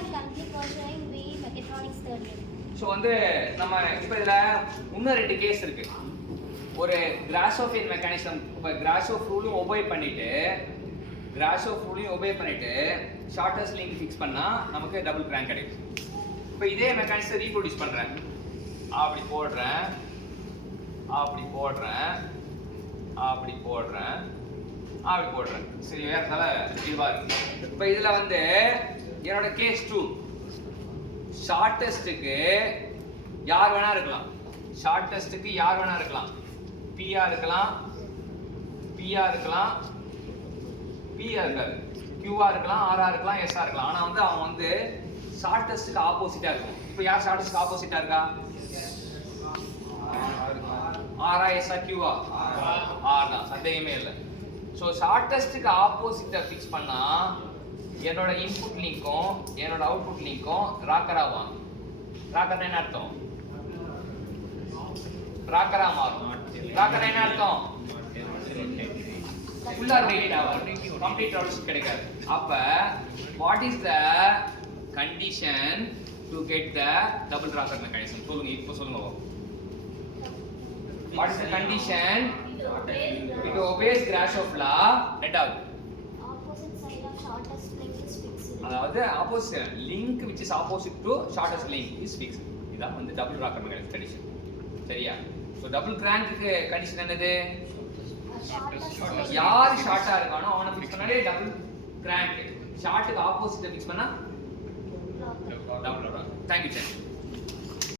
and complete pursuing B mechatronics third year. So வந்து நம்ம இப்போ இதில் இன்னும் 2 கேஸ் இருக்கு. ஒரு கிராஷோஃபியன் மெக்கானிசம், இப்போ கிராஷோஃப் ரூலையும் ஒபே பண்ணிட்டு ஷார்ட்டஸ்ட் லிங்க் ஃபிக்ஸ் பண்ணால் நமக்கு டபுள் கிராங்க் கிடைக்கும். இப்போ இதே மெக்கானிசத்தை ரீப்ரொடியூஸ் பண்ணுறேன், அப்படி போடுறேன், சரி வேறதால இதுவாக இருக்கு. இப்போ இதில் வந்து என்னோட கேஸ் 2 ஷார்ட்டஸ்ட்டுக்கு யார் வேணா இருக்கலாம். பிஆ இருக்கலாம், இருக்காது, கியூஆ இருக்கலாம், ஆர்ஆ இருக்கலாம், எஸ்ஆ இருக்கலாம். ஆனால் வந்து அவன் வந்து ஷார்ட்டஸ்ட்டுக்கு ஆப்போசிட்டாக இருக்கும். இப்போ யார் ஷார்ட்டஸ்ட்டுக்கு ஆப்போசிட்டாக இருக்கா? ஆர்ஆ, எஸ்ஆ, கியூஆ? ஆர் தான், சந்தேகமே இல்லை. ஸோ ஷார்ட்டஸ்ட்டுக்கு ஆப்போசிட்டை ஃபிக்ஸ் பண்ணால் என்னோட இன்புட் லிங்க்கும் என்னோட அவுட்புட் லிங்க்கும் ராக்கரா வாங்க. ராக்கர் என்ன அர்த்தம்? ராக்கரா மாறும். ராக்கர் என்ன அர்த்தம்? ஃபுல்லா ரொட்டேட் ஆகும், கம்ப்ளீட் ரொட்டேஷன் கிடைக்காது. அப்ப what is the condition to get the double rocker mechanism? சொல்லுங்க, இப்போ சொல்லுங்க. What is the condition? It obeys Grashof law. Let out. Opposite side of shortest link is fixed. அதாவது opposite link which is opposite to shortest link is fixed. இதான் வந்து double rocker mechanism condition. சரியா? So double crank condition என்னது? யார் ஷார்ட்டா இருக்கானோ அவனை fix பண்ணாலே டபுள் கிராங்க். ஷார்ட்டுக்கு ஆப்போசிட் ஃபிக்ஸ் பண்ணா double rocker. Thank you, Chen.